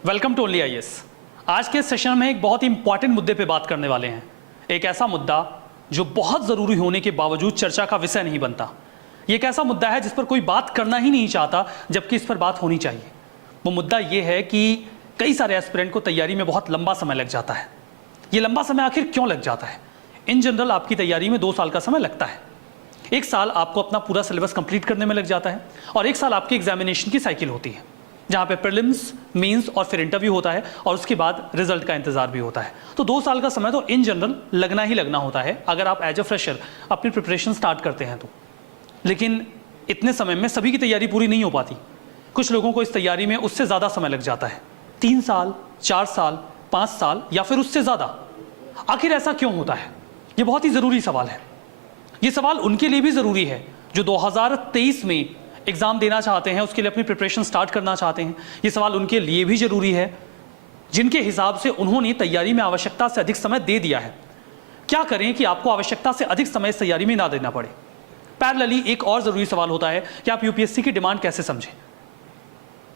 Welcome to only IAS. आज के session में एक बहुत ही इंपॉर्टेंट मुद्दे पे बात करने वाले हैं। एक ऐसा मुद्दा जो बहुत ज़रूरी होने के बावजूद चर्चा का विषय नहीं बनता। ये एक ऐसा मुद्दा है जिस पर कोई बात करना ही नहीं चाहता, जबकि इस पर बात होनी चाहिए। वो मुद्दा ये है कि कई सारे एस्पिरेंट को तैयारी में बहुत लंबा समय लग जाता है। ये लंबा समय आखिर क्यों लग जाता है? इन जनरल आपकी तैयारी में 2 साल का समय लगता है। 1 साल आपको अपना पूरा सिलेबस कंप्लीट करने में लग जाता है और 1 साल आपकी एग्जामिनेशन की साइकिल होती है, जहाँ पे प्रीलिम्स, मेंस और फिर इंटरव्यू होता है और उसके बाद रिजल्ट का इंतजार भी होता है। तो 2 साल का समय तो इन जनरल लगना ही लगना होता है अगर आप एज अ फ्रेशर अपनी प्रिपरेशन स्टार्ट करते हैं तो। लेकिन इतने समय में सभी की तैयारी पूरी नहीं हो पाती। कुछ लोगों को इस तैयारी में उससे ज़्यादा समय लग जाता है, 3 साल, 4 साल, 5 साल या फिर उससे ज़्यादा। आखिर ऐसा क्यों होता है? ये बहुत ही ज़रूरी सवाल है। ये सवाल उनके लिए भी ज़रूरी है जो 2023 में एग्ज़ाम देना चाहते हैं, उसके लिए अपनी प्रिपरेशन स्टार्ट करना चाहते हैं। ये सवाल उनके लिए भी ज़रूरी है जिनके हिसाब से उन्होंने तैयारी में आवश्यकता से अधिक समय दे दिया है। क्या करें कि आपको आवश्यकता से अधिक समय इस तैयारी में ना देना पड़े? पैरेलली एक और ज़रूरी सवाल होता है कि आप यूपीएससी की डिमांड कैसे समझें।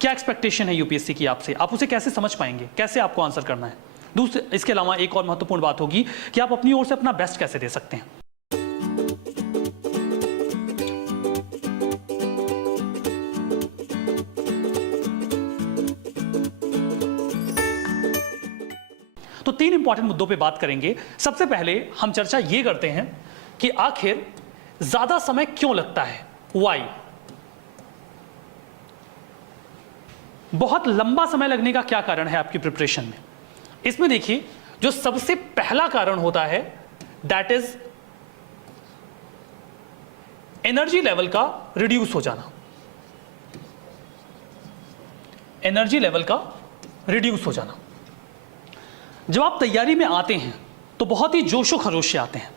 क्या एक्सपेक्टेशन है यूपीएससी की आपसे, आप उसे कैसे समझ पाएंगे, कैसे आपको आंसर करना है। दूसरे, इसके अलावा एक और महत्वपूर्ण बात होगी कि आप अपनी ओर से अपना बेस्ट कैसे दे सकते हैं। तो 3 इंपॉर्टेंट मुद्दों पे बात करेंगे। सबसे पहले हम चर्चा ये करते हैं कि आखिर ज्यादा समय क्यों लगता है, वाई। बहुत लंबा समय लगने का क्या कारण है आपकी प्रिपरेशन में? इसमें देखिए, जो सबसे पहला कारण होता है दैट इज एनर्जी लेवल का रिड्यूस हो जाना। एनर्जी लेवल का रिड्यूस हो जाना। जब आप तैयारी में आते हैं तो बहुत ही जोशो खरोश से आते हैं,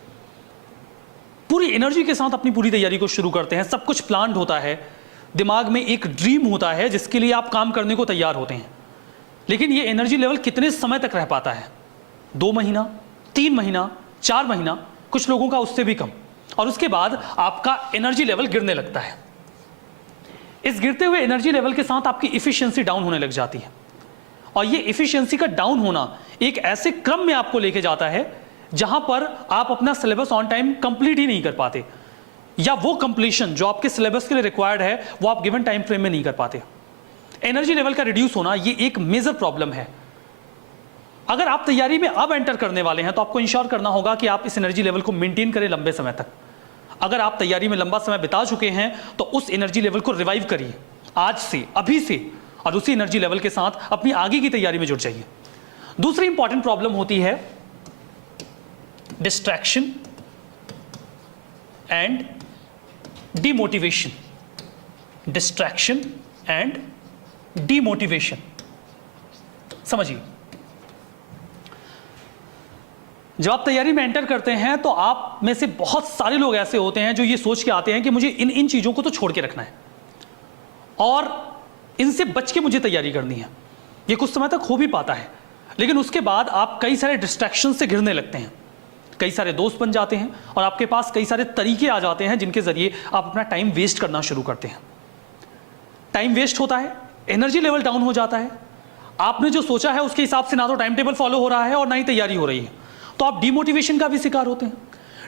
पूरी एनर्जी के साथ अपनी पूरी तैयारी को शुरू करते हैं। सब कुछ प्लान्ड होता है, दिमाग में एक ड्रीम होता है जिसके लिए आप काम करने को तैयार होते हैं। लेकिन ये एनर्जी लेवल कितने समय तक रह पाता है? 2 महीना, 3 महीना, 4 महीना, कुछ लोगों का उससे भी कम। और उसके बाद आपका एनर्जी लेवल गिरने लगता है। इस गिरते हुए एनर्जी लेवल के साथ आपकी इफिशियंसी डाउन होने लग जाती है। और ये इफिशियंसी का डाउन होना एक ऐसे क्रम में आपको लेके जाता है जहां पर आप अपना सिलेबस ऑन टाइम कंप्लीट ही नहीं कर पाते, या वो कंप्लीशन जो आपके सिलेबस के लिए रिक्वायर्ड है वो आप गिवन टाइम फ्रेम में नहीं कर पाते। एनर्जी लेवल का रिड्यूस होना ये एक मेजर प्रॉब्लम है। अगर आप तैयारी में अब एंटर करने वाले हैं तो आपको इंश्योर करना होगा कि आप इस एनर्जी लेवल को मेंटेन करें लंबे समय तक। अगर आप तैयारी में लंबा समय बिता चुके हैं तो उस एनर्जी लेवल को रिवाइव करिए आज से, अभी से, और उसी एनर्जी लेवल के साथ अपनी आगे की तैयारी में जुट जाइए। दूसरी इंपॉर्टेंट प्रॉब्लम होती है distraction and demotivation. Distraction and demotivation, समझिए। जब आप तैयारी में एंटर करते हैं तो आप में से बहुत सारे लोग ऐसे होते हैं जो ये सोच के आते हैं कि मुझे इन चीजों को तो छोड़ के रखना है और इनसे बच के मुझे तैयारी करनी है। ये कुछ समय तक हो भी पाता है, लेकिन उसके बाद आप कई सारे डिस्ट्रैक्शन से घिरने लगते हैं, कई सारे दोस्त बन जाते हैं और आपके पास कई सारे तरीके आ जाते हैं जिनके जरिए आप अपना टाइम वेस्ट करना शुरू करते हैं। टाइम वेस्ट होता है, एनर्जी लेवल डाउन हो जाता है, आपने जो सोचा है उसके हिसाब से ना तो टाइम टेबल फॉलो हो रहा है और ना ही तैयारी हो रही है, तो आप डिमोटिवेशन का भी शिकार होते हैं।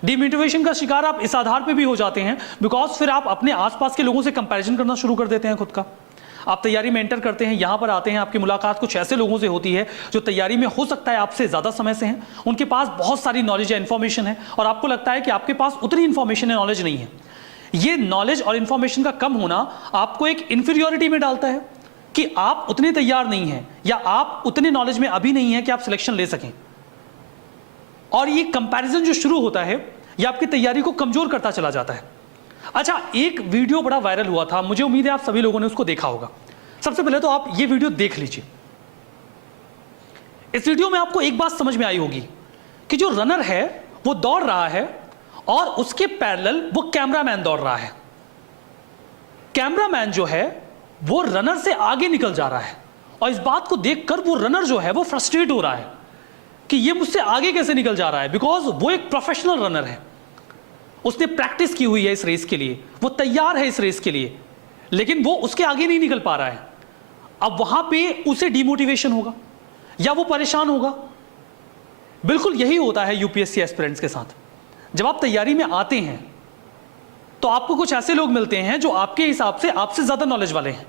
डिमोटिवेशन का शिकार आप इस आधार पर भी हो जाते हैं बिकॉज फिर आप अपने आसपास के लोगों से कंपैरिजन करना शुरू कर देते हैं खुद का। आप तैयारी में एंटर करते हैं, यहां पर आते हैं, आपकी मुलाकात कुछ ऐसे लोगों से होती है जो तैयारी में हो सकता है आपसे ज्यादा समय से हैं, उनके पास बहुत सारी नॉलेज या इंफॉर्मेशन है और आपको लगता है कि आपके पास उतनी इंफॉर्मेशन या नॉलेज नहीं है। ये नॉलेज और इंफॉर्मेशन का कम होना आपको एक इंफीरियरिटी में डालता है कि आप उतने तैयार नहीं हैं या आप उतने नॉलेज में अभी नहीं है कि आप सिलेक्शन ले सकें। और ये कंपैरिजन जो शुरू होता है ये आपकी तैयारी को कमजोर करता चला जाता है। अच्छा, एक वीडियो बड़ा वायरल हुआ था, मुझे उम्मीद है आप सभी लोगों ने उसको देखा होगा। सबसे पहले तो आप ये वीडियो देख लीजिए। इस वीडियो में आपको एक बात समझ में आई होगी कि जो रनर है वो दौड़ रहा है और उसके पैरेलल वो कैमरामैन दौड़ रहा है। कैमरामैन जो है वो रनर से आगे निकल जा रहा है और इस बात को देखकर वो रनर जो है वो फ्रस्ट्रेट हो रहा है कि ये मुझसे आगे कैसे निकल जा रहा है, बिकॉज वो एक प्रोफेशनल रनर है, उसने प्रैक्टिस की हुई है इस रेस के लिए, वो तैयार है इस रेस के लिए, लेकिन वो उसके आगे नहीं निकल पा रहा है। अब वहां पे उसे डिमोटिवेशन होगा या वो परेशान होगा। बिल्कुल यही होता है यूपीएससी एस्पिरेंट्स के साथ। जब आप तैयारी में आते हैं तो आपको कुछ ऐसे लोग मिलते हैं जो आपके हिसाब से आपसे ज्यादा नॉलेज वाले हैं,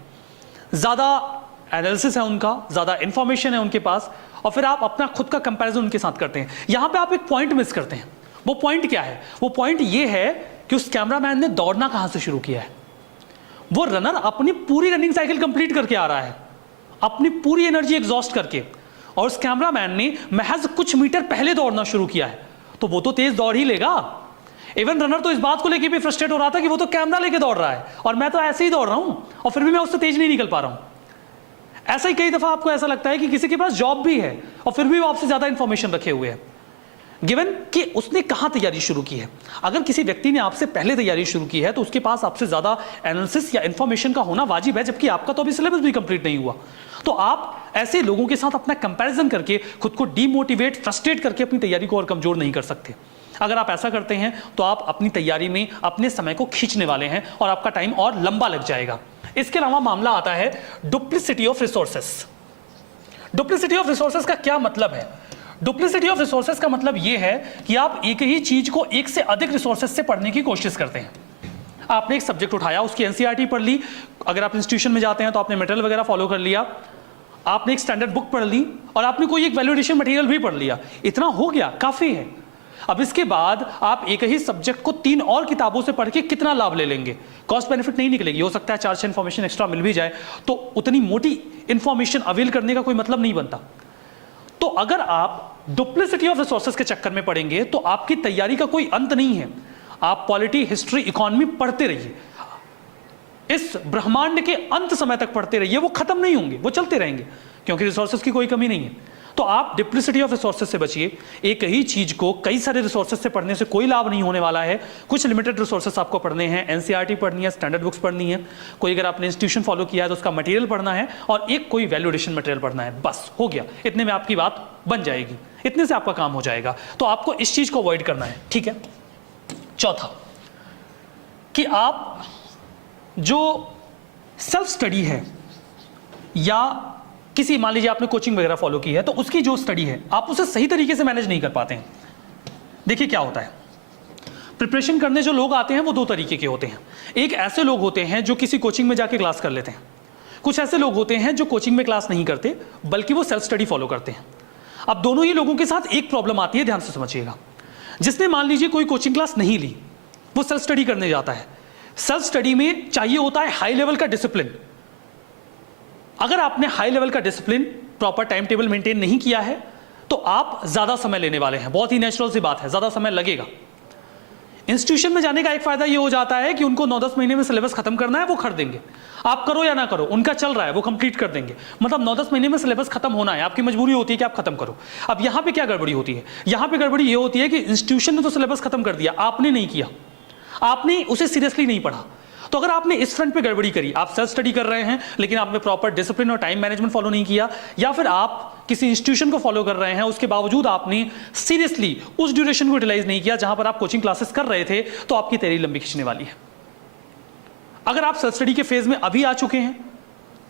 ज्यादा एनालिसिस है उनका, ज्यादा इंफॉर्मेशन है उनके पास, और फिर आप अपना खुद का कंपैरिजन उनके साथ करते हैं। यहां पे आप एक पॉइंट मिस करते हैं। वो पॉइंट क्या है? वो पॉइंट ये है कि उस कैमरामैन ने दौड़ना कहां से शुरू किया है। वो रनर अपनी पूरी रनिंग साइकिल कंप्लीट करके आ रहा है, अपनी पूरी एनर्जी एग्जॉस्ट करके, और उस कैमरामैन ने महज कुछ मीटर पहले दौड़ना शुरू किया है, तो वो तो तेज दौड़ ही लेगा। इवन रनर तो इस बात को लेकर भी फ्रस्ट्रेट हो रहा था कि वो तो कैमरा लेके दौड़ रहा है और मैं तो ऐसे ही दौड़ रहा हूं और फिर भी मैं उससे तेज नहीं निकल पा रहा हूं। ऐसा ही कई दफा आपको ऐसा लगता है कि किसी के पास जॉब भी है और फिर भी वो आपसे ज्यादा इंफॉर्मेशन रखे हुए हैं, गिवन कि उसने कहां तैयारी शुरू की है। अगर किसी व्यक्ति ने आपसे पहले तैयारी शुरू की है तो उसके पास आपसे ज्यादा एनालिसिस या इंफॉर्मेशन का होना वाजिब है, जबकि आपका तो अभी सिलेबस भी कंप्लीट नहीं हुआ। तो आप ऐसे लोगों के साथ अपना कंपैरिजन करके खुद को डीमोटिवेट, फ्रस्ट्रेट करके अपनी तैयारी को और कमजोर नहीं कर सकते। अगर आप ऐसा करते हैं तो आप अपनी तैयारी में अपने समय को खींचने वाले हैं और आपका टाइम और लंबा लग जाएगा। इसके अलावा मामला आता है duplicity of resources. Duplicity of resources का क्या मतलब है? डुप्लिसिटी ऑफ रिसोर्सेस का मतलब यह है कि आप एक ही चीज को एक से अधिक रिसोर्सेस से पढ़ने की कोशिश करते हैं। आपने एक सब्जेक्ट उठाया, उसकी एनसीईआरटी पढ़ ली, अगर आप इंस्टीट्यूशन में जाते हैं तो आपने मटेरियल वगैरह फॉलो कर लिया, आपने एक स्टैंडर्ड बुक पढ़ ली और आपने कोई एक वैल्यूएडिशन मटेरियल भी पढ़ लिया, इतना हो गया, काफी है। अब इसके बाद आप एक ही सब्जेक्ट को 3 और किताबों से पढ़ के कितना लाभ ले लेंगे? कॉस्ट बेनिफिट नहीं निकलेगी। हो सकता है 4-6 इंफॉर्मेशन एक्स्ट्रा मिल भी जाए, तो उतनी मोटी इंफॉर्मेशन अवेल करने का कोई मतलब नहीं बनता। तो अगर आप डुप्लिसिटी ऑफ रिसोर्सेज के चक्कर में पड़ेंगे तो आपकी तैयारी का कोई अंत नहीं है। आप पॉलिटी, हिस्ट्री, इकोनॉमी पढ़ते रहिए, इस ब्रह्मांड के अंत समय तक पढ़ते रहिए, वो खत्म नहीं होंगे, वो चलते रहेंगे, क्योंकि रिसोर्सेज की कोई कमी नहीं है। तो आप डुप्लिसिटी ऑफ रिसोर्सेज से बचिए। एक ही चीज को कई सारे रिसोर्सेज से पढ़ने से कोई लाभ नहीं होने वाला है। कुछ लिमिटेड रिसोर्सेज आपको पढ़ने हैं, एनसीईआरटी पढ़नी है, स्टैंडर्ड बुक्स पढ़नी है, कोई अगर आपने इंस्टीट्यूशन फॉलो किया है तो उसका मटेरियल पढ़ना है, और एक कोई वैल्यू एडिशन मटेरियल पढ़ना है, बस हो गया। इतने में आपकी बात बन जाएगी, इतने से आपका काम हो जाएगा। तो आपको इस चीज को अवॉइड करना है, ठीक है। चौथा, कि आप जो सेल्फ स्टडी है या किसी, मान लीजिए आपने कोचिंग वगैरह फॉलो की है, तो उसकी जो स्टडी है आप उसे सही तरीके से मैनेज नहीं कर पाते हैं। देखिए क्या होता है, प्रिपरेशन करने जो लोग आते हैं वो 2 तरीके के होते हैं। एक ऐसे लोग होते हैं जो किसी कोचिंग में जाके क्लास कर लेते हैं, कुछ ऐसे लोग होते हैं जो कोचिंग में क्लास नहीं करते बल्कि वो सेल्फ स्टडी फॉलो करते हैं। अब दोनों ही लोगों के साथ एक प्रॉब्लम आती है, ध्यान से समझिएगा। जिसने मान लीजिए कोई कोचिंग क्लास नहीं ली, वो सेल्फ स्टडी करने जाता है। सेल्फ स्टडी में चाहिए होता है हाई लेवल का डिसिप्लिन। अगर आपने हाई लेवल का discipline, proper time table maintain नहीं किया है तो आप ज्यादा समय लेने वाले हैं। बहुत ही नेचुरल सी बात है, ज्यादा समय लगेगा। इंस्टीट्यूशन में जाने का एक फायदा ये हो जाता है कि उनको 9-10 महीने में सिलेबस खत्म करना है, वो कर देंगे। आप करो या ना करो, उनका चल रहा है, वो कंप्लीट कर देंगे। मतलब 9-10 महीने में सिलेबस खत्म होना है, आपकी मजबूरी होती है कि आप खत्म करो। अब यहां पे क्या गड़बड़ी होती है? यहां पे गड़बड़ी ये होती है कि इंस्टीट्यूशन ने तो सिलेबस खत्म कर दिया, आपने नहीं किया, आपने उसे सीरियसली नहीं पढ़ा। तो अगर आपने इस फ्रंट पे गड़बड़ी करी, आप सेल्फ स्टडी कर रहे हैं लेकिन आपने प्रॉपर डिसिप्लिन और टाइम मैनेजमेंट फॉलो नहीं किया, या फिर आप किसी इंस्टीट्यूशन को फॉलो कर रहे हैं उसके बावजूद आपने सीरियसली उस ड्यूरेशन को यूटिलाइज नहीं किया जहां पर आप कोचिंग क्लासेस कर रहे थे, तो आपकी तैयारी लंबी खींचने वाली है। अगर आप सेल्फ स्टडी के फेज में अभी आ चुके हैं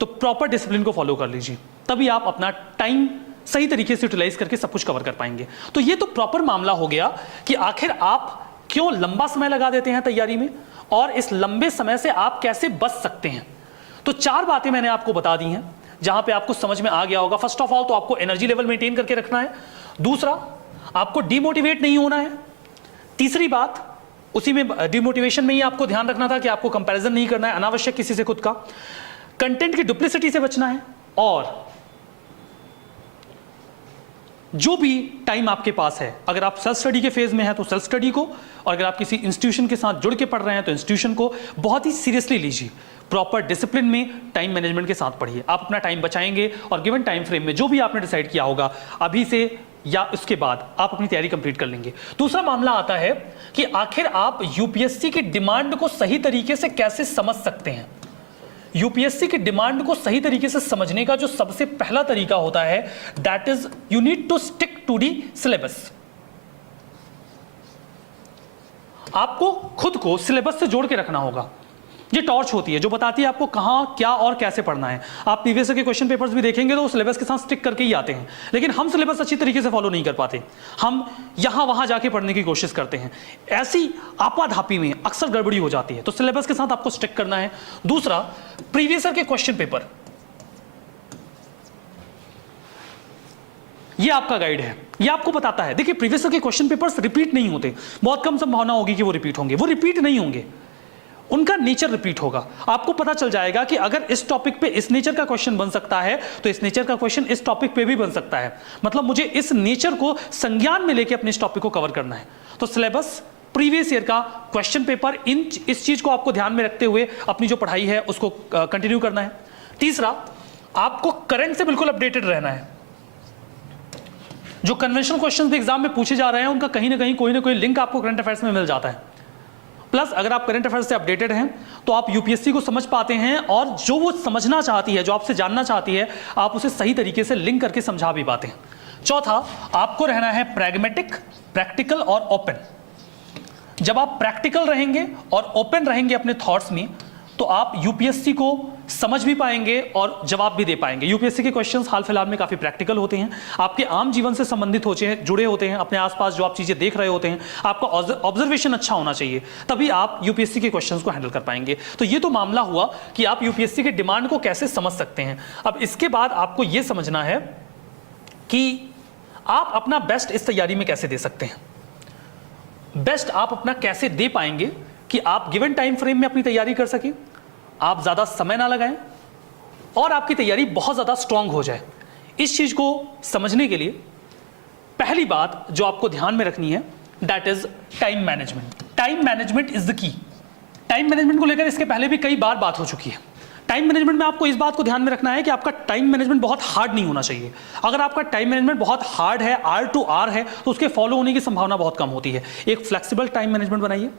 तो प्रॉपर डिसिप्लिन को फॉलो कर लीजिए, तभी आप अपना टाइम सही तरीके से यूटिलाइज करके सब कुछ कवर कर पाएंगे। तो ये तो प्रॉपर मामला हो गया कि आखिर आप क्यों लंबा समय लगा देते हैं तैयारी में, और इस लंबे समय से आप कैसे बच सकते हैं। तो 4 बातें मैंने आपको बता दी हैं जहां पे आपको समझ में आ गया होगा। फर्स्ट ऑफ ऑल तो आपको एनर्जी लेवल मेंटेन करके रखना है। दूसरा, आपको डिमोटिवेट नहीं होना है। तीसरी बात, उसी में डिमोटिवेशन में ही आपको ध्यान रखना था कि आपको कंपैरिजन नहीं करना है अनावश्यक किसी से खुद का। कंटेंट की डुप्लिसिटी से बचना है, और जो भी टाइम आपके पास है, अगर आप सेल्फ स्टडी के फेज में हैं तो सेल्फ स्टडी को, और अगर आप किसी इंस्टीट्यूशन के साथ जुड़ के पढ़ रहे हैं तो इंस्टीट्यूशन को बहुत ही सीरियसली लीजिए। प्रॉपर डिसिप्लिन में टाइम मैनेजमेंट के साथ पढ़िए। आप अपना टाइम बचाएंगे और गिवन टाइम फ्रेम में जो भी आपने डिसाइड किया होगा अभी से या उसके बाद आप अपनी तैयारी कंप्लीट कर लेंगे। दूसरा मामला आता है कि आखिर आप यूपीएससी की डिमांड को सही तरीके से कैसे समझ सकते हैं। यूपीएससी की डिमांड को सही तरीके से समझने का जो सबसे पहला तरीका होता है, that is you need to stick to the syllabus. आपको खुद को सिलेबस से जोड़ के रखना होगा। ये टॉर्च होती है जो बताती है आपको कहाँ क्या और कैसे पढ़ना है। आप प्रीवियस के क्वेश्चन पेपर्स भी देखेंगे तो सिलेबस के साथ स्टिक करके ही आते हैं, लेकिन हम सिलेबस अच्छी तरीके से फॉलो नहीं कर पाते, हम यहाँ वहाँ जाके पढ़ने की कोशिश करते हैं। ऐसी आपाधापी में अक्सर गड़बड़ी हो जाती है, तो सिलेबस के साथ आपको स्टिक करना है। दूसरा, प्रीवियस के क्वेश्चन पेपर, ये आपका गाइड है, ये आपको बताता है। देखिए प्रीवियस के क्वेश्चन पेपर्स रिपीट नहीं होते, बहुत कम संभावना होगी कि वो रिपीट होंगे, वो रिपीट नहीं होंगे, उनका नेचर रिपीट होगा। आपको पता चल जाएगा कि अगर इस टॉपिक पे इस नेचर का क्वेश्चन बन सकता है तो इस नेचर का क्वेश्चन इस टॉपिक पे भी बन सकता है, मतलब मुझे इस नेचर को संज्ञान में लेके अपने इस टॉपिक को कवर करना है। तो सिलेबस, प्रीवियस ईयर का क्वेश्चन पेपर, इस चीज को आपको ध्यान में रखते हुए अपनी जो पढ़ाई है उसको कंटिन्यू करना है। तीसरा, आपको करंट से बिल्कुल अपडेटेड रहना है। जो कन्वेंशनल क्वेश्चंस भी एग्जाम में पूछे जा रहे हैं उनका कहीं ना कोई लिंक आपको करंट अफेयर्स में मिल जाता है। प्लस अगर आप करंट अफेयर्स से अपडेटेड हैं तो आप यूपीएससी को समझ पाते हैं, और जो वो समझना चाहती है, जो आपसे जानना चाहती है, आप उसे सही तरीके से लिंक करके समझा भी पाते हैं। चौथा, आपको रहना है प्रैग्मेटिक, प्रैक्टिकल और ओपन। जब आप प्रैक्टिकल रहेंगे और ओपन रहेंगे अपने थॉट्स में तो आप यूपीएससी को समझ भी पाएंगे और जवाब भी दे पाएंगे। यूपीएससी के क्वेश्चंस हाल फिलहाल में काफी प्रैक्टिकल होते हैं, आपके आम जीवन से संबंधित जुड़े होते हैं, अपने आसपास जो आप चीजें देख रहे होते हैं, आपका ऑब्जर्वेशन अच्छा होना चाहिए, तभी आप यूपीएससी के क्वेश्चंस को हैंडल कर पाएंगे। तो ये तो मामला हुआ कि आप यूपीएससी के डिमांड को कैसे समझ सकते हैं। अब इसके बाद आपको यह समझना है कि आप अपना बेस्ट इस तैयारी में कैसे दे सकते हैं। बेस्ट आप अपना कैसे दे पाएंगे कि आप गिवन टाइम फ्रेम में अपनी तैयारी कर सकें, आप ज्यादा समय ना लगाएं और आपकी तैयारी बहुत ज्यादा स्ट्रांग हो जाए। इस चीज को समझने के लिए पहली बात जो आपको ध्यान में रखनी है, that is time management. Time management is the key. Time management को लेकर इसके पहले भी कई बार बात हो चुकी है। टाइम मैनेजमेंट में आपको इस बात को ध्यान में रखना है कि आपका टाइम मैनेजमेंट बहुत हार्ड नहीं होना चाहिए। अगर आपका टाइम मैनेजमेंट बहुत हार्ड है, आर टू आर है, तो उसके फॉलो होने की संभावना बहुत कम होती है। एक फ्लेक्सिबल टाइम मैनेजमेंट बनाइए।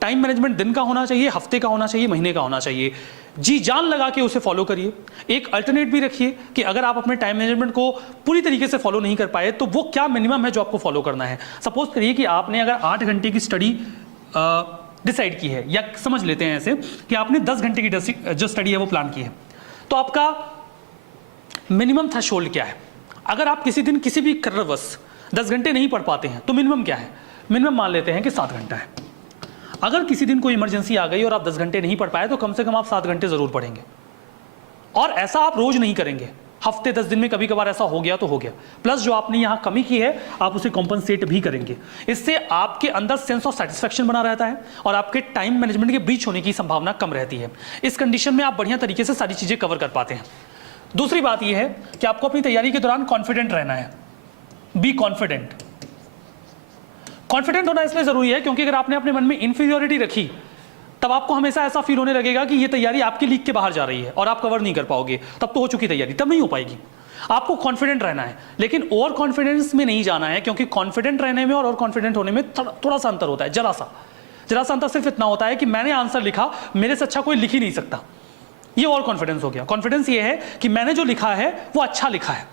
टाइम मैनेजमेंट दिन का होना चाहिए, हफ्ते का होना चाहिए, महीने का होना चाहिए। जी जान लगा के उसे फॉलो करिए। एक अल्टरनेट भी रखिए कि अगर आप अपने टाइम मैनेजमेंट को पूरी तरीके से फॉलो नहीं कर पाए तो वो क्या मिनिमम है जो आपको फॉलो करना है। सपोज करिए कि आपने अगर 8 घंटे की स्टडी डिसाइड की है, या समझ लेते हैं ऐसे कि आपने 10 घंटे की जो स्टडी है वो प्लान की है, तो आपका मिनिमम थ्रेशोल्ड क्या है। अगर आप किसी दिन किसी भी कारणवश 10 घंटे नहीं पढ़ पाते हैं तो मिनिमम क्या है, मिनिमम मान लेते हैं कि 7 घंटा है। अगर किसी दिन कोई इमरजेंसी आ गई और आप 10 घंटे नहीं पढ़ पाए तो कम से कम आप 7 घंटे जरूर पढ़ेंगे, और ऐसा आप रोज नहीं करेंगे, हफ्ते 10 दिन में कभी कभार ऐसा हो गया तो हो गया। प्लस जो आपने यहाँ कमी की है आप उसे कॉम्पनसेट भी करेंगे। इससे आपके अंदर सेंस ऑफ सेटिस्फैक्शन बना रहता है और आपके टाइम मैनेजमेंट के ब्रीच होने की संभावना कम रहती है। इस कंडीशन में आप बढ़िया तरीके से सारी चीजें कवर कर पाते हैं। दूसरी बात यह है कि आपको अपनी तैयारी के दौरान कॉन्फिडेंट रहना है। Be confident. कॉन्फिडेंट होना इसलिए जरूरी है क्योंकि अगर आपने अपने मन में इंफीरियोरिटी रखी तब आपको हमेशा ऐसा फील होने लगेगा कि ये तैयारी आपकी लीग के बाहर जा रही है और आप कवर नहीं कर पाओगे, तब तो हो चुकी तैयारी, तब नहीं हो पाएगी। आपको कॉन्फिडेंट रहना है, लेकिन ओवर कॉन्फिडेंस में नहीं जाना है, क्योंकि कॉन्फिडेंट रहने में और कॉन्फिडेंट होने में थोड़ा सा अंतर होता है, जरा सा अंतर। सिर्फ इतना होता है कि मैंने आंसर लिखा, मेरे से अच्छा कोई लिख ही नहीं सकता, ये ओवर कॉन्फिडेंस हो गया। कॉन्फिडेंस ये है कि मैंने जो लिखा है वो अच्छा लिखा है,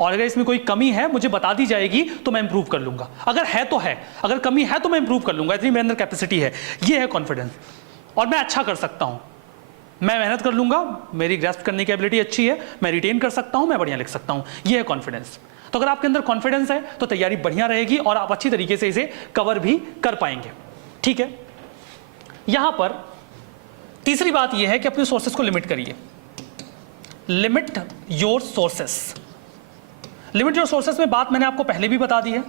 और अगर इसमें कोई कमी है मुझे बता दी जाएगी तो मैं इंप्रूव कर लूंगा। अगर है तो है, अगर कमी है तो मैं इंप्रूव कर लूंगा, इतनी मेरे अंदर कैपेसिटी है। ये है कॉन्फिडेंस। और मैं अच्छा कर सकता हूं, मैं मेहनत कर लूंगा, मेरी ग्रैस्प करने की एबिलिटी अच्छी है, मैं रिटेन कर सकता हूं, मैं बढ़िया लिख सकता हूं। ये है कॉन्फिडेंस। तो अगर आपके अंदर कॉन्फिडेंस है तो तैयारी बढ़िया रहेगी और आप अच्छी तरीके से इसे कवर भी कर पाएंगे। ठीक है, यहां पर तीसरी बात यह है कि अपने सोर्सेस को लिमिट करिए। Limit your sources. Limit your sources में बात मैंने आपको पहले भी बता दी है।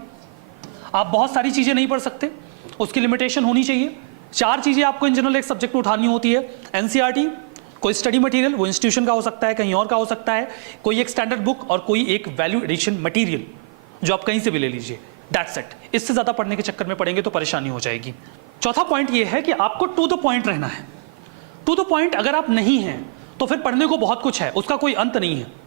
आप बहुत सारी चीजें नहीं पढ़ सकते, उसकी लिमिटेशन होनी चाहिए। 4 चीजें आपको इन जनरल एक सब्जेक्ट में उठानी होती है। एनसीईआरटी, कोई स्टडी मटेरियल, वो इंस्टीट्यूशन का हो सकता है, कहीं और का हो सकता है, कोई एक स्टैंडर्ड बुक और कोई एक वैल्यू एडिशन मटेरियल जो आप कहीं से भी ले लीजिए। That's it. इससे ज्यादा पढ़ने के चक्कर में पड़ेंगे तो परेशानी हो जाएगी। चौथा पॉइंट ये है कि आपको टू द पॉइंट रहना है। टू द पॉइंट अगर आप नहीं हैं तो फिर पढ़ने को बहुत कुछ है, उसका कोई अंत नहीं है।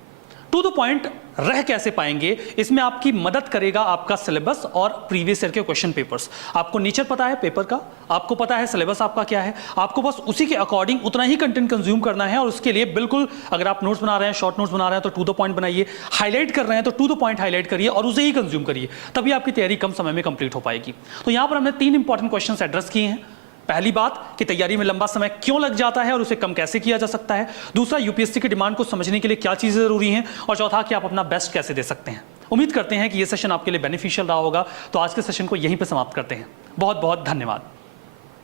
टू द पॉइंट रह कैसे पाएंगे, इसमें आपकी मदद करेगा आपका सिलेबस और प्रीवियस ईयर के क्वेश्चन पेपर्स। आपको नेचर पता है पेपर का, आपको पता है सिलेबस आपका क्या है, आपको बस उसी के अकॉर्डिंग उतना ही कंटेंट कंज्यूम करना है। और उसके लिए बिल्कुल, अगर आप नोट्स बना रहे हैं, शॉर्ट नोट्स बना रहे हैं तो टू द पॉइंट बनाइए, हाईलाइट कर रहे हैं तो टू द पॉइंट हाईलाइट करिए और उसे ही कंज्यूम करिए, तभी आपकी तैयारी कम समय में कंप्लीट हो पाएगी। तो यहाँ पर हमने 3 इंपॉर्टेंट क्वेश्चन एड्रेस किए हैं। पहली बात कि तैयारी में लंबा समय क्यों लग जाता है और उसे कम कैसे किया जा सकता है। दूसरा, यूपीएससी की डिमांड को समझने के लिए क्या चीज़ें ज़रूरी हैं। और चौथा, कि आप अपना बेस्ट कैसे दे सकते हैं। उम्मीद करते हैं कि ये सेशन आपके लिए बेनिफिशियल रहा होगा। तो आज के सेशन को यहीं पर समाप्त करते हैं। बहुत बहुत धन्यवाद।